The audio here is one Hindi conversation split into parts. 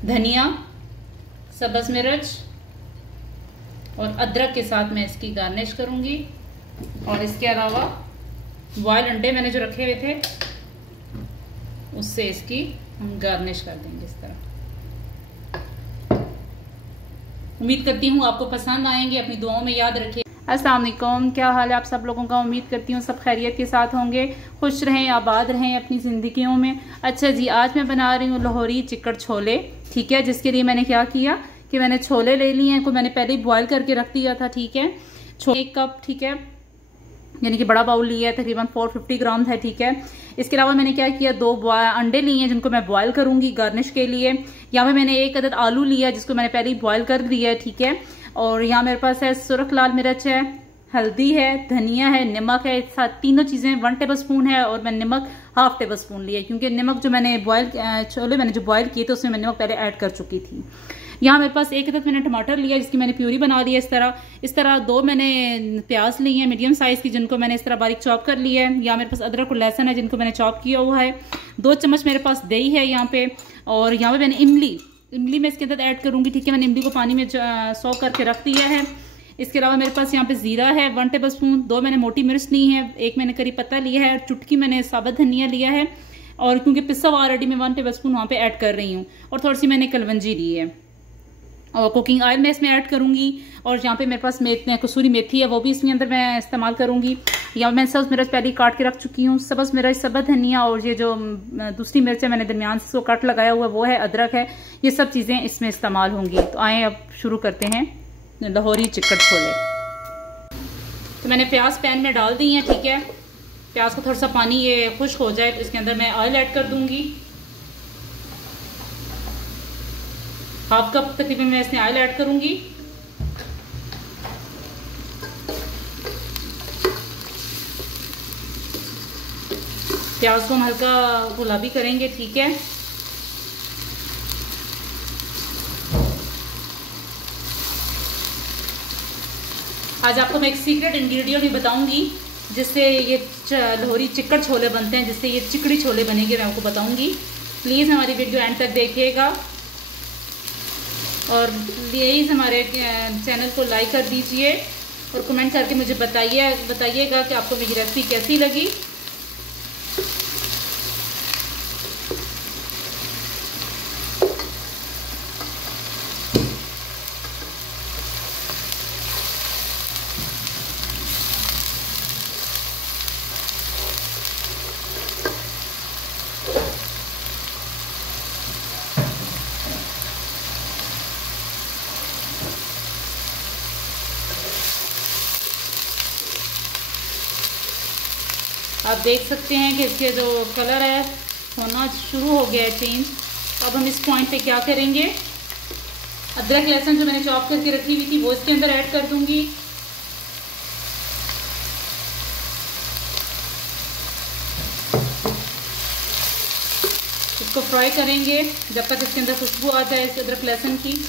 धनिया, सब्ज़ मिर्च और अदरक के साथ मैं इसकी गार्निश करूंगी। और इसके अलावा बॉयल अंडे मैंने जो रखे हुए थे उससे इसकी हम गार्निश कर देंगे इस तरह। उम्मीद करती हूँ आपको पसंद आएंगे, अपनी दुआओं में याद रखिए। अस्सलाम वालेकुम, क्या हाल है आप सब लोगों का। उम्मीद करती हूँ सब खैरियत के साथ होंगे, खुश रहें, आबाद रहें अपनी ज़िंदगियों में। अच्छा जी, आज मैं बना रही हूँ लाहौरी चिकड़ छोले, ठीक है। जिसके लिए मैंने क्या किया कि मैंने छोले ले लिए हैं, को मैंने पहले ही बॉयल करके रख दिया था, ठीक है। 1 कप, ठीक है, यानी कि बड़ा बाउल लिया है, तकरीबन 450 ग्राम है, ठीक है। इसके अलावा मैंने क्या किया, 2 अंडे लिए हैं जिनको मैं बॉयल करूंगी गार्निश के लिए। यहाँ पे मैंने 1 अदद आलू लिया जिसको मैंने पहले ही बॉयल कर दिया है, ठीक है। और यहाँ मेरे पास है सुरख लाल मिर्च है, हल्दी है, धनिया है, नमक है, तीनों चीजें 1 टेबल स्पून है। और मैं नमक 1/2 टेबल स्पून लिया क्योंकि नमक जो मैंने छोले मैंने जो बॉयल किए थे उसमें मैं नमक पहले ऐड कर चुकी थी। यहाँ मेरे पास 1 अदद मैंने टमाटर लिया जिसकी मैंने प्यूरी बना ली है इस तरह 2 मैंने प्याज ली है मीडियम साइज की जिनको मैंने इस तरह बारीक चॉप कर लिया है। यहाँ मेरे पास अदरक और लहसुन है जिनको मैंने चॉप किया हुआ है। 2 चम्मच मेरे पास दही है यहाँ पे। और यहाँ पे मैंने इमली मैं इसके अंदर ऐड करूंगी, ठीक है। मैंने इमली को पानी में सॉक करके रख दिया है। इसके अलावा मेरे पास यहाँ पे जीरा है 1 टेबल स्पून, 2 मैंने मोटी मिर्च ली है, 1 मैंने करी पत्ता लिया है, चुटकी मैंने साबुत धनिया लिया है। और क्योंकि पिसा हुआ ऑलरेडी मैं 1 टेबल स्पून वहाँ पे ऐड कर रही हूँ। और थोड़ी सी मैंने कलवंजी ली है और कुकिंग ऑयल मैं इसमें ऐड करूंगी। और यहाँ पे मेरे पास कसूरी मेथी है वो भी इसमें अंदर मैं इस्तेमाल करूंगी। यहाँ मैं सब्ज मिर्च पहले काट के रख चुकी हूँ, सब्ज मिर्च, सब्ज धनिया और ये जो दूसरी मिर्च है मैंने दरमियान से इसको कट लगाया हुआ वो है, अदरक है, ये सब चीजें इसमें इस्तेमाल होंगी। तो आए अब शुरू करते हैं लाहौरी चिकड़ छोले। तो मैंने प्याज पैन में डाल दी है, ठीक है। प्याज को थोड़ा सा पानी ये खुश्क हो जाए तो इसके अंदर मैं ऑयल ऐड कर दूंगी। 1/2 कप तकरीबन मैं इसमें ऑयल ऐड करूंगी। प्याज को हम हल्का गुलाबी करेंगे, ठीक है। आज आपको मैं एक सीक्रेट इंग्रेडिएंट भी बताऊंगी जिससे ये लाहौरी चिकड़ छोले बनते हैं, जिससे ये चिकड़ी छोले बनेंगे, मैं आपको बताऊंगी। प्लीज़ हमारी वीडियो एंड तक देखिएगा और प्लीज़ हमारे चैनल को लाइक कर दीजिए और कमेंट करके मुझे बताइएगा कि आपको मेरी रेसिपी कैसी लगी। आप देख सकते हैं कि इसके जो कलर है होना शुरू हो गया है चेंज। अब हम इस पॉइंट पे क्या करेंगे, अदरक लहसुन जो मैंने चॉप करके रखी हुई थी वो इसके अंदर ऐड कर दूंगी। इसको फ्राई करेंगे जब तक इसके अंदर खुशबू आ जाए इस अदरक लहसुन की।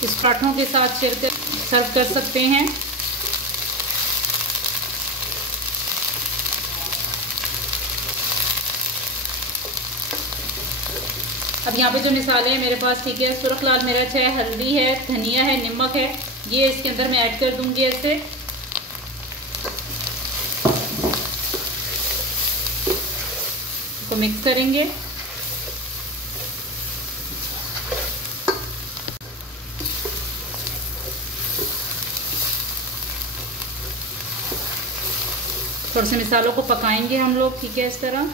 इस पराठों के साथ सर्व कर सकते हैं। अब यहाँ पे जो मिसाले हैं मेरे पास, ठीक है, सुरख लाल मिर्च है, हल्दी है, धनिया है, नमक है, ये इसके अंदर मैं ऐड कर दूंगी। ऐसे इसको मिक्स करेंगे। थोड़े से मिसालों को पकाएंगे हम लोग, ठीक है, इस तरह।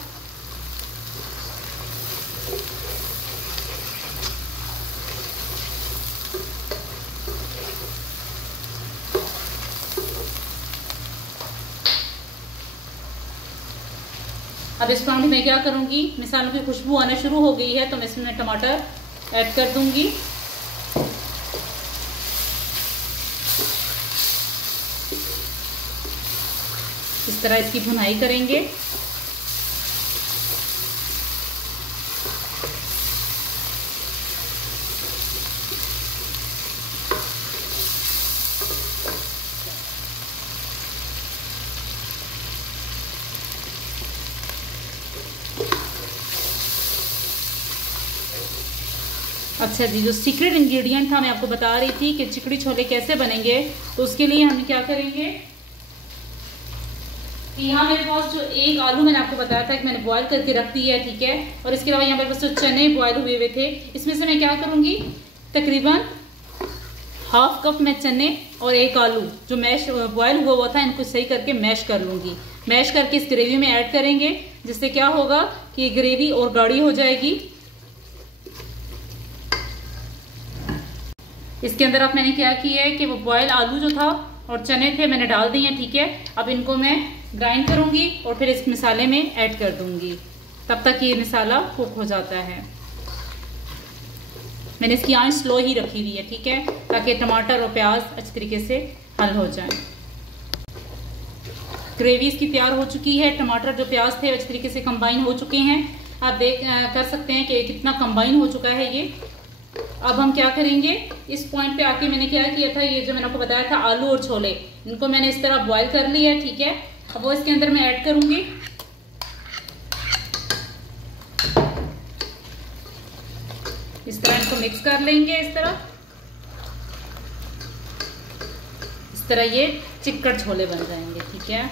अब इस पानी में क्या करूंगी, मिसालों की खुशबू आना शुरू हो गई है तो मैं इसमें टमाटर ऐड कर दूंगी। इस तरह इसकी भुनाई करेंगे। अच्छा जी, जो सीक्रेट इंग्रेडिएंट था मैं आपको बता रही थी कि चिकड़ी छोले कैसे बनेंगे, तो उसके लिए हम क्या करेंगे, यहाँ मेरे पास जो एक आलू मैंने आपको बताया था कि मैंने बॉईल करके रख दिया है, ठीक है। और इसके अलावा यहाँ मेरे पास जो चने बॉईल हुए हुए थे, इसमें से मैं क्या करूँगी, तकरीबन हाफ कप मैं चने और एक आलू जो मैश बॉयल हुआ था, इनको सही करके मैश कर लूँगी। मैश करके इस ग्रेवी में ऐड करेंगे, जिससे क्या होगा कि ये ग्रेवी और गाढ़ी हो जाएगी। इसके अंदर अब मैंने क्या किया है कि वो बॉयल आलू जो था और चने थे मैंने डाल दिए हैं, ठीक है। अब इनको मैं ग्राइंड करूंगी और फिर इस मसाले में ऐड कर दूंगी। तब तक ये मसाला कुक हो जाता है। मैंने इसकी आंच स्लो ही रखी हुई है, ठीक है, ताकि टमाटर और प्याज अच्छी तरीके से हल हो जाए। ग्रेवी इसकी तैयार हो चुकी है। टमाटर जो प्याज थे अच्छी तरीके से कंबाइन हो चुके हैं। आप देख कर सकते हैं कि कितना कंबाइन हो चुका है ये। अब हम क्या करेंगे, इस पॉइंट पे आके मैंने क्या किया था, ये जो मैंने आपको बताया था आलू और छोले, इनको मैंने इस तरह बॉईल कर लिया है, ठीक है। अब वो इसके अंदर मैं ऐड करूंगी। इस तरह इनको मिक्स कर लेंगे। इस तरह ये चिकन छोले बन जाएंगे, ठीक है।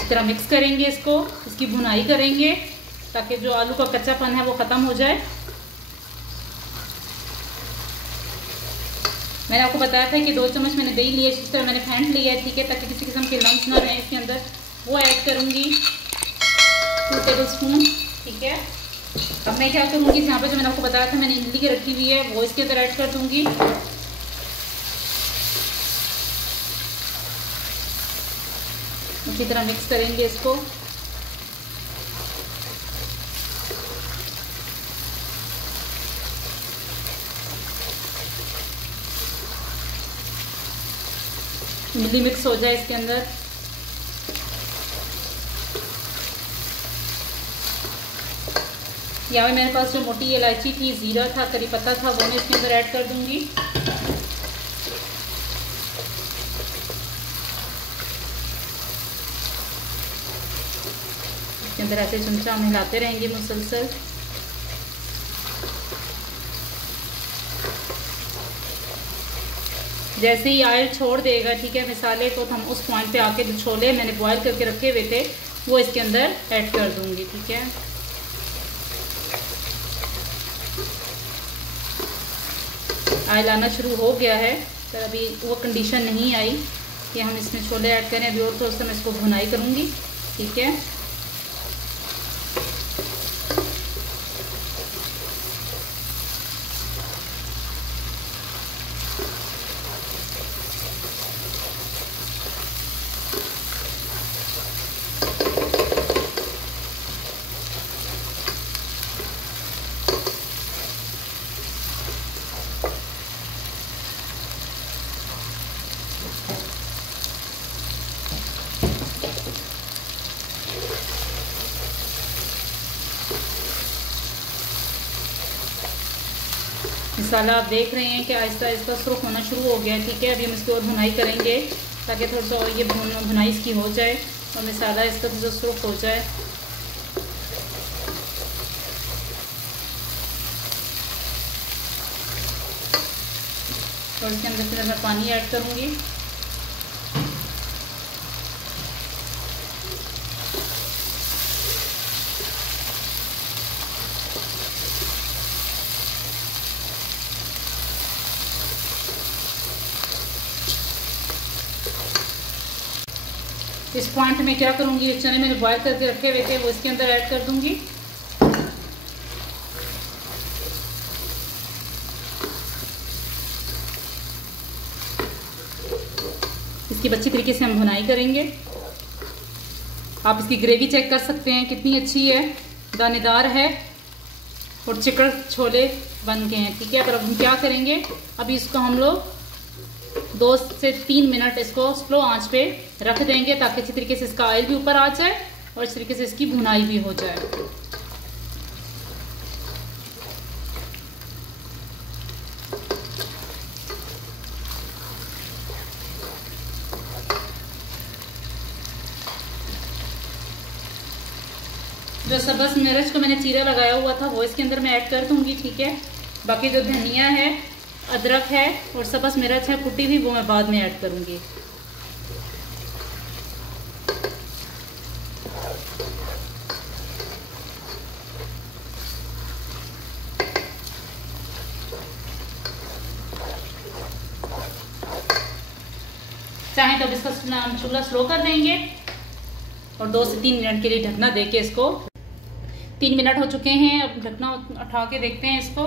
इस तरह मिक्स करेंगे इसको, इसकी भुनाई करेंगे ताकि जो आलू का कच्चापन है वो खत्म हो जाए। मैंने आपको बताया था कि 2 चम्मच मैंने दही लिया, इस तरह मैंने फेंट लिया है, ठीक है, ताकि किसी किस्म के लम्स ना रहें इसके अंदर। वो ऐड करूंगी 2 टेबलस्पून, ठीक है। अब मैं क्या करूंगी, यहाँ पे जो मैंने आपको बताया था मैंने इमली की रखी हुई है, वो इसके अंदर ऐड कर दूंगी। अच्छी तरह मिक्स करेंगे इसको। इमली मिक्स हो जाए इसके अंदर। यहाँ पे मेरे पास जो मोटी इलायची थी, जीरा था, करी पत्ता था, वो मैं इसके अंदर ऐड कर दूंगी। इसके अंदर ऐसे चमचा हम हिलाते रहेंगे मुसलसल। जैसे ही ऑयल छोड़ देगा, ठीक है, मसाले, तो हम उस पॉइंट पे आके जो छोले मैंने बॉईल करके रखे हुए थे वो इसके अंदर ऐड कर दूंगी, ठीक है। ऑयल आना शुरू हो गया है, पर अभी वो कंडीशन नहीं आई कि हम इसमें छोले ऐड करें। अभी और थोड़ा सा मैं इसको भुनाई करूंगी, ठीक है। मसाला आप देख रहे हैं कि आहिस्ता आहिस्ता सुर्ख होना शुरू हो गया है, ठीक है। अभी हम इसकी और भुनाई करेंगे ताकि थोड़ा सा और ये भुनाई इसकी हो जाए और मसाला इसका थोड़ा सुर्ख हो जाए। और इसके अंदर फिर मैं पानी ऐड करूँगी। इस पॉइंट में क्या करूंगी, चने मैंने बॉईल करके रखे हुए थे वो इसके अंदर ऐड कर दूंगी। इस इसकी अच्छी तरीके से हम भुनाई करेंगे। आप इसकी ग्रेवी चेक कर सकते हैं कितनी अच्छी है, दानेदार है और चिकन छोले बन गए हैं। ठीक है, पर अब हम क्या करेंगे, अभी इसको हम लोग 2 से 3 मिनट इसको स्लो आंच पे रख देंगे ताकि अच्छी तरीके से इसका ऑयल भी ऊपर आ जाए और इस तरीके से इसकी भुनाई भी हो जाए। जो सब्ज़ मिर्च को मैंने चीरा लगाया हुआ था वो इसके अंदर मैं ऐड कर दूंगी। ठीक है, बाकी जो धनिया है, अदरक है और सब्ज़ मिर्च है कुटी हुई, वो मैं बाद में ऐड करूंगी। चाहे तो अब इसका चूल्हा स्लो कर देंगे और 2 से 3 मिनट के लिए ढकना देके इसको 3 मिनट हो चुके हैं। अब ढकना उठा के देखते हैं इसको।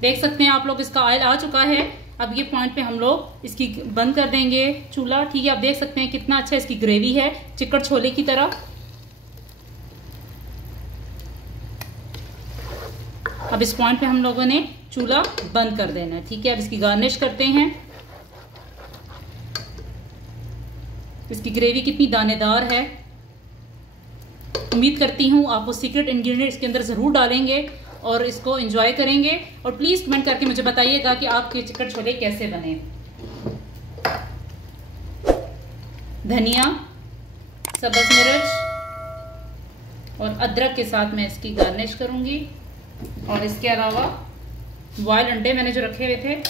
देख सकते हैं आप लोग इसका ऑयल आ चुका है। अब ये पॉइंट पे हम लोग इसकी बंद कर देंगे चूल्हा। ठीक है, आप देख सकते हैं कितना अच्छा इसकी ग्रेवी है, चिकन छोले की तरह। अब इस पॉइंट पे हम लोगों ने चूल्हा बंद कर देना है। ठीक है, अब इसकी गार्निश करते हैं। इसकी ग्रेवी कितनी दानेदार है। उम्मीद करती हूँ आप वो सीक्रेट इंग्रेडिएंट इसके अंदर ज़रूर डालेंगे और इसको एंजॉय करेंगे। और प्लीज़ कमेंट करके मुझे बताइएगा कि आपके चिकन छोले कैसे बने। धनिया, सब्ज़ मिर्च और अदरक के साथ मैं इसकी गार्निश करूँगी। और इसके अलावा बॉयल अंडे मैंने जो रखे हुए थे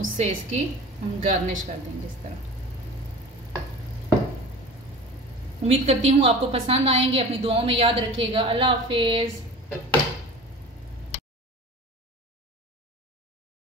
उससे इसकी हम गार्निश कर देंगे इस तरह। उम्मीद करती हूँ आपको पसंद आएंगे। अपनी दुआओं में याद रखिएगा। अल्लाह हाफिज़।